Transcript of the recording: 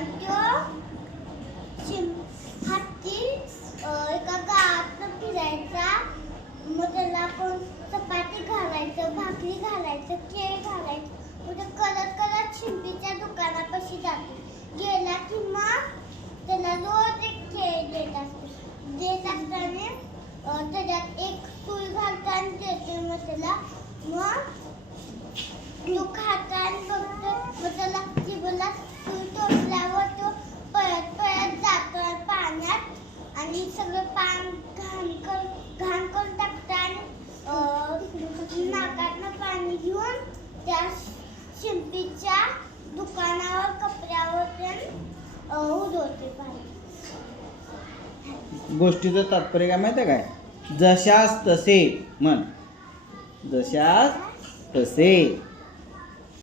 हत्ती तो शिं- हत्ती एका गावात फिरायचा. मग त्याला आपण चपाती घालायचं भाकरी घालायचं केळ घालायचं. मग ते करत करत शिंपीच्या दुकानापाशी जाते. गेला की मग त्याला रोज एक केळ देत असते. देत असताना त्याच्यात एक फूल घालतो आणि देते मग त्याला. मग सगळं पान घाण कर घाण करून टाकतं आणि नाकातनं पाणी घेऊन त्या शिंपीच्या दुकानावर कपड्यावर ते पाणी. गोष्टीचं तात्पर्य काय माहिती आहे काय? जशास तसे म्हण. जशास तसे.